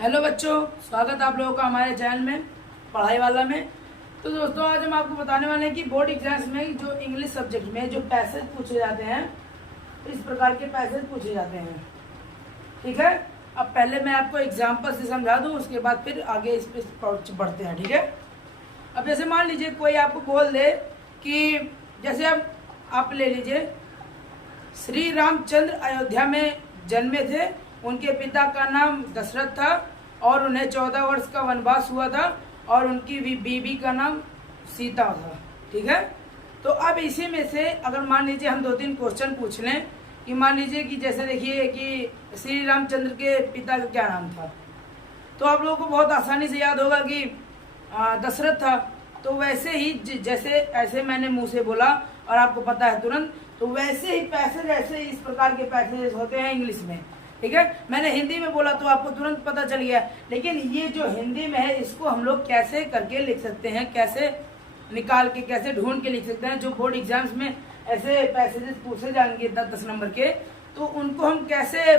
Hello बच्चों, स्वागत है आप लोगों का हमारे चैनल में पढ़ाई वाला में। तो दोस्तों, आज हम आपको बताने वाले हैं कि बोर्ड एग्जाम्स में जो इंग्लिश सब्जेक्ट में जो पैसेज पूछे जाते हैं, इस प्रकार के पैसेज पूछे जाते हैं। ठीक है, अब पहले मैं आपको एग्जाम्पल से समझा दूं, उसके बाद फिर आगे इस पर बढ़ते हैं। ठीक है, अब जैसे मान लीजिए कोई आपको बोल दे कि जैसे अब आप ले लीजिए, श्री रामचंद्र अयोध्या में जन्मे थे, उनके पिता का नाम दशरथ था और उन्हें 14 वर्ष का वनवास हुआ था और उनकी बीबी का नाम सीता था। ठीक है, तो अब इसी में से अगर मान लीजिए हम 2-3 क्वेश्चन पूछ लें कि मान लीजिए कि जैसे देखिए कि श्री रामचंद्र के पिता का क्या नाम था, तो आप लोगों को बहुत आसानी से याद होगा कि दशरथ था। तो वैसे ही जैसे ऐसे मैंने मुंह से बोला और आपको पता है तुरंत, तो वैसे ही पैसेज ऐसे इस प्रकार के पैसेज होते हैं इंग्लिश में। ठीक है, मैंने हिंदी में बोला तो आपको तुरंत पता चल गया, लेकिन ये जो हिंदी में है इसको हम लोग कैसे करके लिख सकते हैं, कैसे निकाल के, कैसे ढूंढ के लिख सकते हैं। जो बोर्ड एग्जाम्स में ऐसे पैसेजेस पूछे जाएंगे 10-10 नंबर के, तो उनको हम कैसे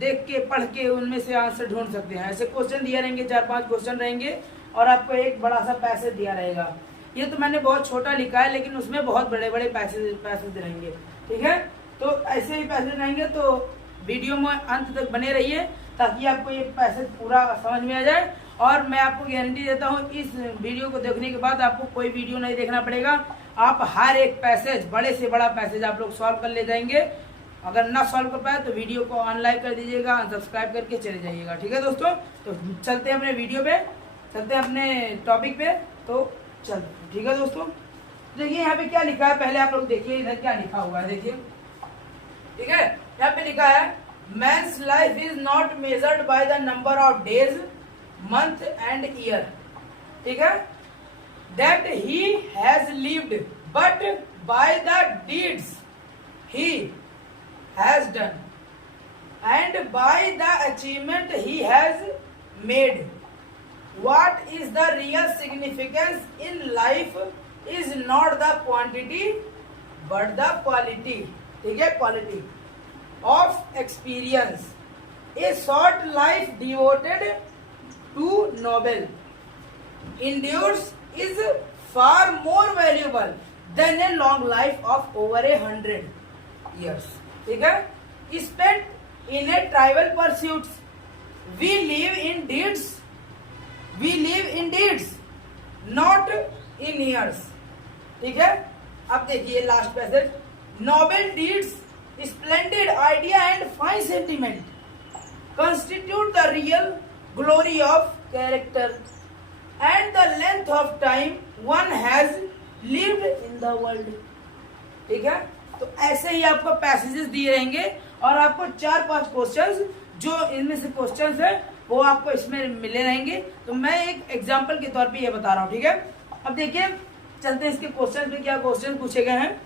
देख के पढ़ के उनमें से आंसर ढूंढ सकते हैं। ऐसे क्वेश्चन दिया रहेंगे, 4-5 क्वेश्चन रहेंगे और आपको एक बड़ा सा पैसेज दिया रहेगा। ये तो मैंने बहुत छोटा लिखा है, लेकिन उसमें बहुत बड़े बड़े पैसेज रहेंगे। ठीक है, तो ऐसे ही पैसेज रहेंगे, तो वीडियो में अंत तक बने रहिए ताकि आपको ये पैसेज पूरा समझ में आ जाए। और मैं आपको गारंटी देता हूँ, इस वीडियो को देखने के बाद आपको कोई वीडियो नहीं देखना पड़ेगा। आप हर एक पैसेज, बड़े से बड़ा पैसेज आप लोग सॉल्व कर ले जाएंगे। अगर ना सॉल्व कर पाए तो वीडियो को अनलाइक कर दीजिएगा, अनसब्सक्राइब करके चले जाइएगा। ठीक है दोस्तों, तो चलते हैं अपने वीडियो पे, चलते हैं अपने टॉपिक पे। तो चलते, ठीक है दोस्तों। देखिए यहाँ पे क्या लिखा है, पहले आप लोग देखिए इधर क्या लिखा हुआ है। देखिए, ठीक है, यहाँ पे लिखा है men's life is not measured by the number of days, month and year. ठीक है, that he has lived, but by the deeds he has done and by the achievement he has made. What is the real significance in life is not the quantity but the quality. ठीक है, quality of experience. A short life devoted to noble endures is far more valuable than a long life of over 100 years. ठीक है, spent in a trivial pursuits. We live in deeds. We live in deeds, not in years. ठीक है, अब देखिए last passage, noble deeds, splendid idea and fine sentiment constitute the real glory of character and the length of time one has lived in the world. ठीक है, तो ऐसे ही आपको passages दिए रहेंगे और आपको 4-5 क्वेश्चंस, जो इनमें से क्वेश्चंस है वो आपको इसमें मिले रहेंगे। तो मैं एक एग्जांपल के तौर पे ये बता रहा हूँ। ठीक है, अब देखिए चलते हैं इसके क्वेश्चन पे, क्या क्वेश्चन पूछे गए हैं।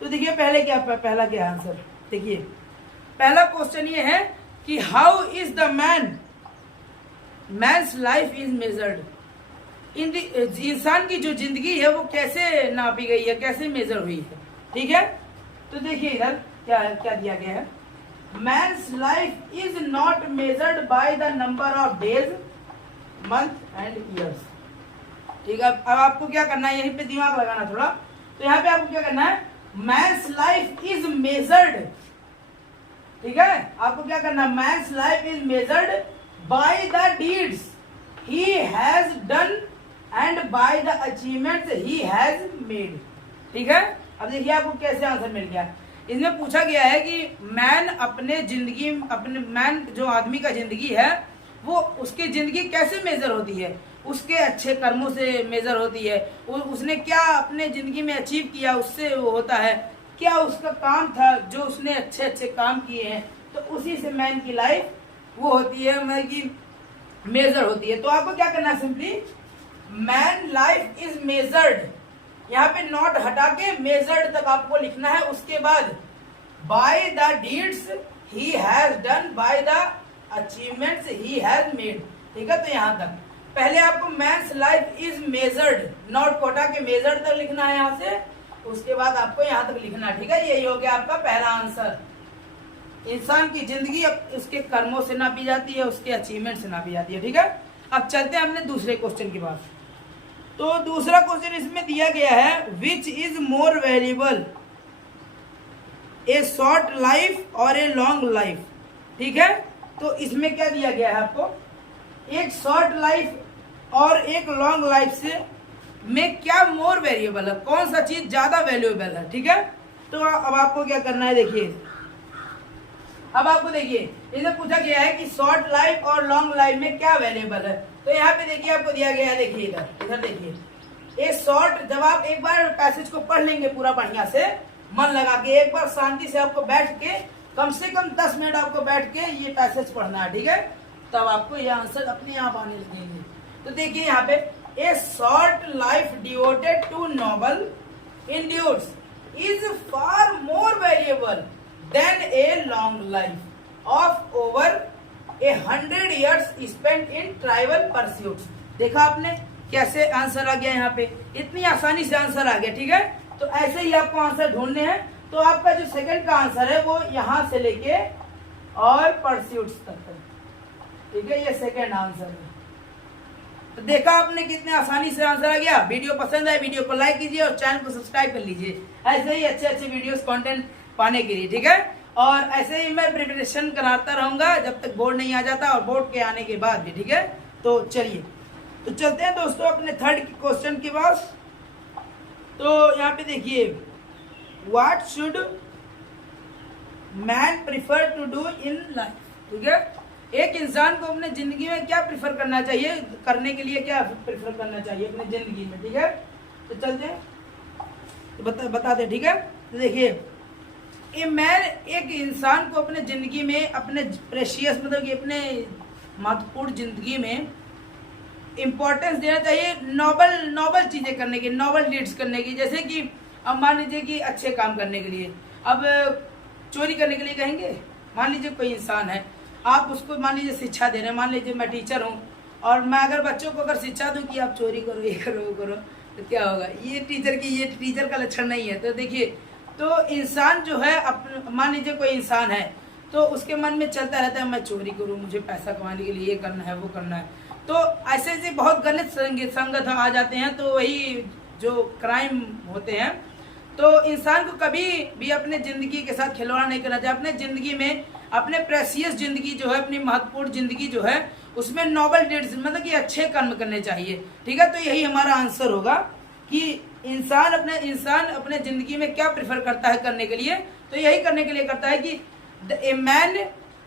तो देखिए पहला क्या आंसर। देखिए पहला क्वेश्चन ये है कि how is the man's life is measured in the, इंसान की जो जिंदगी है वो कैसे नापी गई है, कैसे मेजर हुई है। ठीक है, तो देखिए इधर क्या दिया गया है, Man's life is not measured by the number of days, month and years. ठीक है, अब आपको क्या करना है, यहीं पे दिमाग लगाना थोड़ा। तो यहाँ पे आपको क्या करना है, Man's life is measured। ठीक है, आपको क्या करना है, Man's life is measured by the deeds he has done and by the achievements he has made। ठीक है, अब देखिए आपको कैसे आंसर मिल गया। इसमें पूछा गया है कि मैन जो आदमी का जिंदगी है वो उसकी जिंदगी कैसे मेजर होती है, उसके अच्छे कर्मों से मेजर होती है, उसने क्या अपने जिंदगी में अचीव किया उससे वो होता है, क्या उसका काम था जो उसने अच्छे अच्छे काम किए हैं, तो उसी से मैन की लाइफ वो होती है, मतलब कि मेजर होती है। तो आपको क्या करना है, simply man life is measured, यहाँ पे नॉट हटा के मेजर्ड तक आपको लिखना है। उसके बाद by the deeds he has done, by the achievements he has made. ठीक है, तो यहाँ तक पहले आपको men's life is measured, not को हटा के मेजर्ड तक लिखना है यहाँ से, उसके बाद आपको यहाँ तक लिखना है। ठीक है, यही हो गया आपका पहला आंसर। इंसान की जिंदगी उसके कर्मों से नापी जाती है, उसके अचीवमेंट से नापी जाती है। ठीक है, अब चलते हैं अपने दूसरे क्वेश्चन के पास। तो दूसरा क्वेश्चन इसमें दिया गया है, which is more valuable, A short life और ए लॉन्ग लाइफ। ठीक है, तो इसमें क्या दिया गया है आपको, एक शॉर्ट लाइफ और एक लॉन्ग लाइफ से में क्या मोर वेरिएबल है, कौन सा चीज ज्यादा वैल्यूएबल है। ठीक है, तो अब आपको क्या करना है, देखिए अब आपको देखिए इसे पूछा गया है कि शॉर्ट लाइफ और लॉन्ग लाइफ में क्या वैल्यूएबल है। तो यहाँ पे देखिए आपको दिया गया है, देखिए इधर देखिए, ये शॉर्ट, जब आप एक बार पैसेज को पढ़ लेंगे पूरा बढ़िया से मन लगा के, एक बार शांति से आपको बैठ के कम से कम 10 मिनट आपको बैठ के ये पैसेज पढ़ना है। ठीक है, तब आपको ये आंसर अपने आप आने लगेंगे। तो देखिए यहाँ पे, a short life devoted to noble endeavours is far more valuable than a long life of over 100 years spent in tribal pursuits. देखा आपने कैसे आंसर आ गया, यहाँ पे इतनी आसानी से आंसर आ गया। ठीक है, तो ऐसे ही आपको आंसर ढूंढने हैं। तो आपका जो सेकंड का आंसर है वो यहाँ से लेके और परस्यूट्स तक है। ठीक है, ये सेकंड आंसर है। तो देखा आपने कितने आसानी से आंसर आ गया। वीडियो पसंद आए वीडियो को लाइक कीजिए और चैनल को सब्सक्राइब कर लीजिए, ऐसे ही अच्छे अच्छे वीडियोस कंटेंट पाने के लिए। ठीक है, और ऐसे ही मैं प्रिपरेशन कराता रहूंगा जब तक बोर्ड नहीं आ जाता और बोर्ड के आने के बाद भी। ठीक है, तो चलिए तो चलते हैं दोस्तों अपने थर्ड क्वेश्चन के पास। तो यहाँ पे देखिए, what should man prefer to do in life. ठीक है, एक इंसान को अपने जिंदगी में क्या प्रिफर करना चाहिए, करने के लिए क्या प्रिफर करना चाहिए अपने जिंदगी में। ठीक है, तो चलते हैं तो बताते। ठीक है, तो देखिए मैन, एक इंसान को अपने जिंदगी में अपने प्रेशियस मतलब कि अपने महत्वपूर्ण जिंदगी में इम्पोर्टेंस देना चाहिए नोबल चीजें करने की, नोबल डीड्स करने की। जैसे कि अब मान लीजिए कि अच्छे काम करने के लिए, अब चोरी करने के लिए कहेंगे। मान लीजिए कोई इंसान है, आप उसको मान लीजिए शिक्षा दे रहे हैं, मान लीजिए मैं टीचर हूँ और मैं अगर बच्चों को अगर शिक्षा दूं कि आप चोरी करो, ये करो वो करो, तो क्या होगा, ये टीचर का लक्षण नहीं है। तो देखिए, तो इंसान जो है मान लीजिए कोई इंसान है तो उसके मन में चलता रहता है मैं चोरी करूँ, मुझे पैसा कमाने के लिए ये करना है वो करना है। तो ऐसे ऐसे बहुत गलत संगत आ जाते हैं, तो वही जो क्राइम होते हैं। तो इंसान को कभी भी अपने ज़िंदगी के साथ खिलवाड़ नहीं करना चाहिए। अपने ज़िंदगी में अपने प्रेशियस ज़िंदगी जो है, अपनी महत्वपूर्ण ज़िंदगी जो है, उसमें नोबल डीड्स मतलब कि अच्छे कर्म करने चाहिए। ठीक है, तो यही हमारा आंसर होगा कि इंसान अपने ज़िंदगी में क्या प्रेफर करता है करने के लिए। तो यही करने के लिए करता है कि a man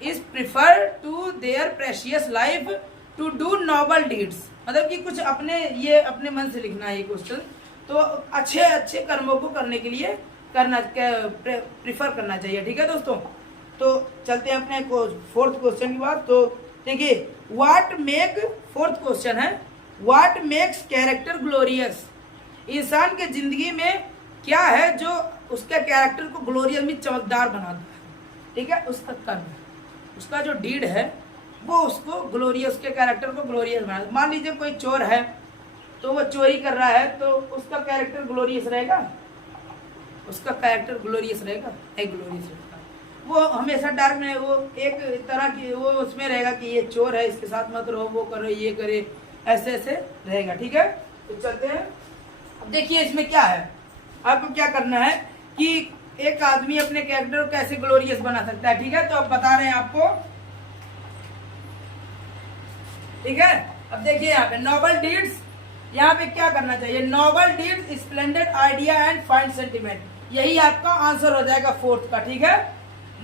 is prefer to their precious life to do noble deeds, मतलब कि कुछ अपने मन से लिखना है ये क्वेश्चन। तो अच्छे अच्छे कर्मों को करने के लिए प्रिफर करना चाहिए। ठीक है दोस्तों, तो चलते हैं अपने फोर्थ क्वेश्चन की बात। तो देखिए, फोर्थ क्वेश्चन है, व्हाट मेक्स कैरेक्टर ग्लोरियस। इंसान के जिंदगी में क्या है जो उसके कैरेक्टर को ग्लोरियस में चमकदार बनाता है। ठीक है, उसका कर्म, उसका जो डीड है वो उसको ग्लोरियस, के कैरेक्टर को ग्लोरियस बनाता है। मान लीजिए कोई चोर है तो वो चोरी कर रहा है, तो उसका कैरेक्टर ग्लोरियस रहेगा, उसका कैरेक्टर ग्लोरियस रहेगा, एक ग्लोरियस रहेगा। वो हमेशा डार्क में, वो एक तरह की वो उसमें रहेगा कि ये चोर है, इसके साथ मत रहो, वो करो ये करे, ऐसे ऐसे रहेगा। ठीक है, तो चलते हैं। अब देखिए इसमें क्या है, आपको क्या करना है कि एक आदमी अपने कैरेक्टर को कैसे ग्लोरियस बना सकता है। ठीक है, तो अब बता रहे हैं आपको। ठीक है, अब देखिए यहाँ पे नोबल डीड्स, यहाँ पे क्या करना चाहिए, noble deeds, splendid idea and fine sentiment, यही आपका आंसर हो जाएगा फोर्थ का। ठीक है,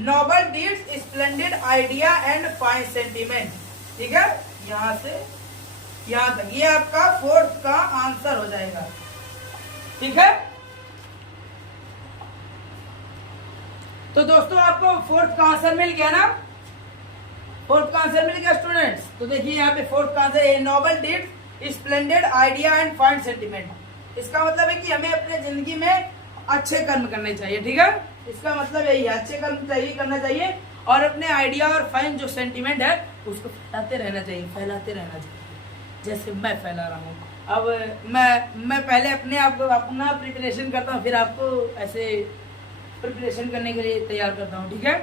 noble deeds, splendid idea and fine sentiment. ठीक है, यहाँ से यहाँ तक ये आपका फोर्थ का आंसर हो जाएगा। ठीक है, तो दोस्तों आपको फोर्थ का आंसर मिल गया ना, फोर्थ का आंसर मिल गया स्टूडेंट्स। तो देखिए यहाँ पे फोर्थ का आंसर है noble deeds, splendid idea and fine sentiment. इसका मतलब है कि हमें अपने जिंदगी में अच्छे कर्म करने चाहिए। ठीक है, इसका मतलब यही है, अच्छे कर्म चाहिए करना चाहिए और अपने आइडिया और फाइन जो सेंटिमेंट है उसको फैलाते रहना चाहिए, जैसे मैं फैला रहा हूँ। अब मैं पहले अपने आप को अपना प्रिपरेशन करता हूँ, फिर आपको ऐसे प्रिपरेशन करने के लिए तैयार करता हूँ। ठीक है,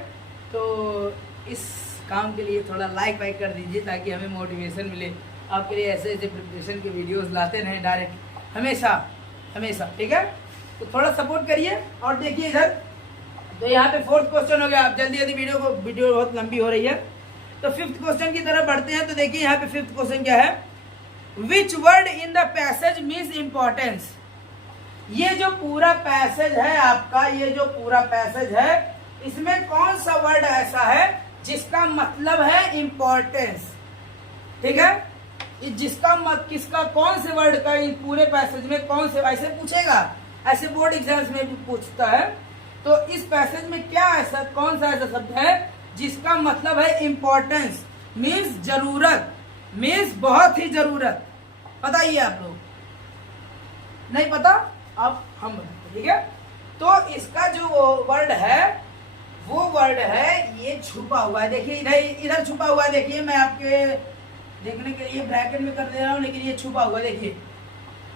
तो इस काम के लिए थोड़ा लाइक वाइक कर दीजिए ताकि हमें मोटिवेशन मिले। आपके लिए ऐसे ऐसे प्रिपरेशन के वीडियोस लाते रहें डायरेक्ट हमेशा हमेशा, ठीक है। तो थोड़ा सपोर्ट करिए। और देखिए इधर, तो यहाँ पे 4th क्वेश्चन हो गया। आप जल्दी जल्दी वीडियो बहुत लंबी हो रही है, तो 5th क्वेश्चन की तरफ बढ़ते हैं। तो देखिए यहाँ पे 5th क्वेश्चन क्या है, which word in the passage means importance. ये जो पूरा पैसेज है आपका, ये जो पूरा पैसेज है, इसमें कौन सा वर्ड ऐसा है जिसका मतलब है इंपॉर्टेंस, ठीक है। जिसका किसका कौन से वर्ड का इन पूरे पैसेज में कौन से, ऐसे पूछेगा, ऐसे बोर्ड एग्जाम्स में भी पूछता है। तो इस पैसेज में क्या ऐसा, कौन सा ऐसा शब्द है जिसका मतलब है इंपॉर्टेंस, मीन्स जरूरत, मीन्स बहुत ही जरूरत। बताइए आप लोग, नहीं पता अब हम बताते, ठीक है। तो इसका जो वर्ड है वो वर्ड है, ये छुपा हुआ है। देखिए इधर छुपा हुआ है। देखिए मैं आपके देखने के लिए ब्रैकेट में कर दे रहा हूं, लेकिन ये छुपा हुआ है। देखिए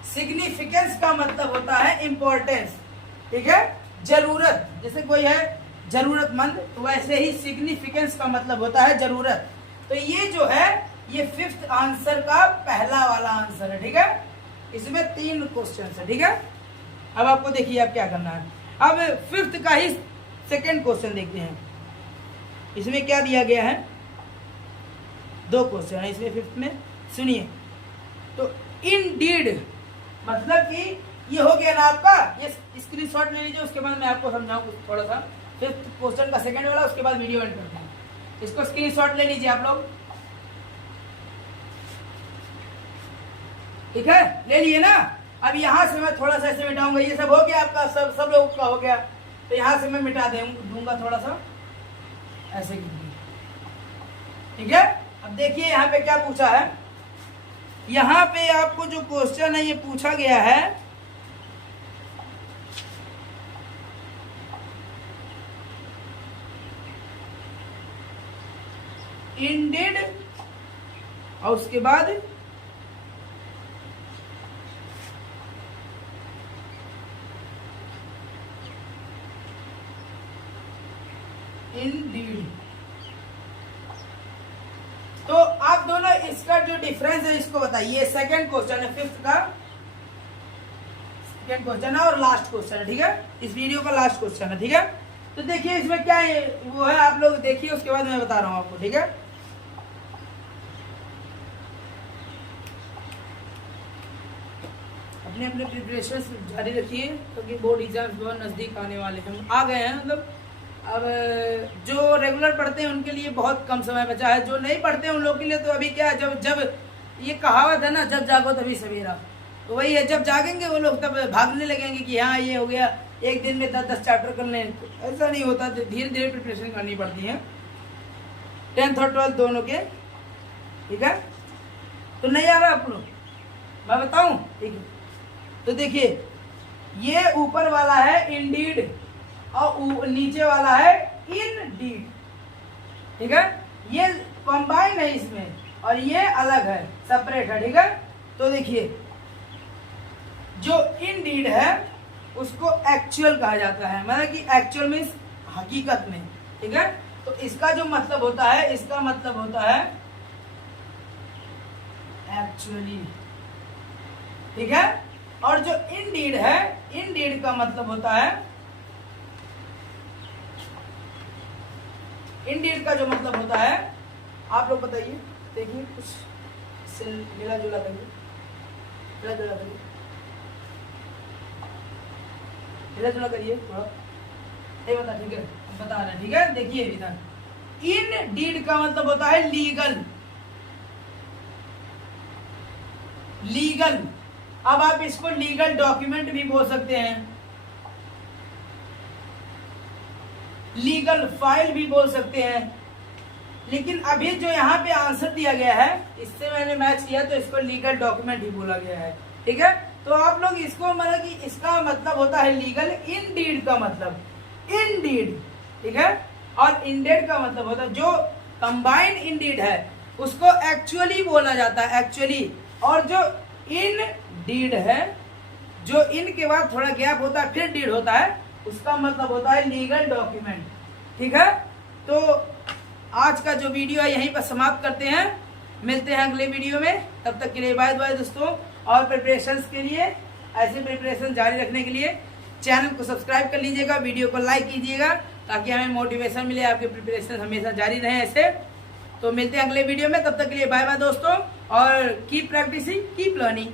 सिग्निफिकेंस का मतलब होता है इंपॉर्टेंस, ठीक है। जरूरत, जैसे कोई है जरूरतमंद, तो वैसे ही सिग्निफिकेंस का मतलब होता है जरूरत। तो ये जो है ये 5th आंसर का पहला वाला आंसर है, ठीक है। इसमें 3 क्वेश्चन है, ठीक है। अब आपको देखिए अब क्या करना है। अब 5th का ही 2nd क्वेश्चन देखते हैं। इसमें क्या दिया गया है, 2 क्वेश्चन है इसमें 5th में, सुनिए। तो इंडीड मतलब कि ये हो गया ना आपका, ये स्क्रीनशॉट ले लीजिए, उसके बाद मैं आपको समझाऊं थोड़ा सा। 5th क्वेश्चन का 2nd वाला, उसके बाद वीडियो एंड करते हैं। इसको स्क्रीनशॉट ले लीजिए आप लोग, ठीक है, ले लिए ना। अब यहाँ से मैं थोड़ा सा ऐसे मिटाऊंगा, ये सब हो गया आपका, सब लोगों का हो गया। तो यहाँ से मैं मिटा दूंगा थोड़ा सा ऐसे, ठीक है। अब देखिए यहाँ पे क्या पूछा है। यहाँ पे आपको जो क्वेश्चन है ये पूछा गया है, इंडेड, और उसके बाद इंडीड। तो आप दोनों इसका जो डिफरेंस है इसको बताइए। 2nd क्वेश्चन है 5th का, 2nd क्वेश्चन है और लास्ट क्वेश्चन है, ठीक है। इस वीडियो का लास्ट क्वेश्चन है, ठीक है। तो देखिए इसमें क्या है वो है, आप लोग देखिए, उसके बाद मैं बता रहा हूं आपको, ठीक है। अपने अपने प्रिपरेशन जारी रखिए, क्योंकि बोर्ड एग्जाम्स बहुत नजदीक आने वाले हैं, आ गए हैं। मतलब अब जो रेगुलर पढ़ते हैं उनके लिए बहुत कम समय बचा है, जो नहीं पढ़ते हैं उन लोगों के लिए तो अभी क्या, जब ये कहावत है ना, जब जागो तभी सवेरा, तो वही है, जब जागेंगे वो लोग तब भागने लगेंगे कि हाँ ये हो गया, एक दिन में 10-10 चैप्टर कर लें। तो ऐसा नहीं होता, धीरे धीरे प्रिपरेशन करनी पड़ती है 10th और 12th दोनों के, ठीक है। तो नहीं आ रहा आप लोग, मैं बताऊं, ठीक है। तो देखिए ये ऊपर वाला है इंडीड और नीचे वाला है इनडीड, ठीक है। ये कंबाइन है इसमें और ये अलग है, सेपरेट है, ठीक है। तो देखिए जो इनडीड है उसको एक्चुअल कहा जाता है, मतलब कि एक्चुअल मीन्स हकीकत में, ठीक है। तो इसका जो मतलब होता है, इसका मतलब होता है एक्चुअली, ठीक है। और जो इनडीड है, इनडीड का मतलब होता है, इनडीड का जो मतलब होता है, आप लोग बताइए, देखिए कुछ से मिला जुला करिए, मिला जुला करिए, मिला जुला करिए थोड़ा, नहीं बता, ठीक है, हम बता रहे हैं, ठीक है। देखिए इधर इनडीड का मतलब होता है लीगल, लीगल। अब आप इसको लीगल डॉक्यूमेंट भी बोल सकते हैं, लीगल फाइल भी बोल सकते हैं। लेकिन अभी जो यहाँ पे आंसर दिया गया है, इससे मैंने मैच किया तो इसको लीगल डॉक्यूमेंट ही बोला गया है, ठीक है। तो आप लोग इसको मतलब कि इसका मतलब होता है लीगल, इनडीड का मतलब इनडीड, ठीक है। और इंडेड का मतलब होता है, जो कंबाइंड इनडीड है उसको एक्चुअली बोला जाता है, एक्चुअली। और जो इन डीड है, जो इन के बाद थोड़ा गैप होता है फिर डीड होता है, उसका मतलब होता है लीगल डॉक्यूमेंट, ठीक है। तो आज का जो वीडियो है यहीं पर समाप्त करते हैं, मिलते हैं अगले वीडियो में। तब तक के लिए बाय बाय दोस्तों। और प्रिपरेशंस के लिए, ऐसे प्रिपरेशन जारी रखने के लिए चैनल को सब्सक्राइब कर लीजिएगा, वीडियो को लाइक कीजिएगा, ताकि हमें मोटिवेशन मिले, आपके प्रिपरेशन हमेशा जारी रहे ऐसे। तो मिलते हैं अगले वीडियो में, तब तक के लिए बाय बाय दोस्तों। और कीप प्रैक्टिसिंग, कीप लर्निंग।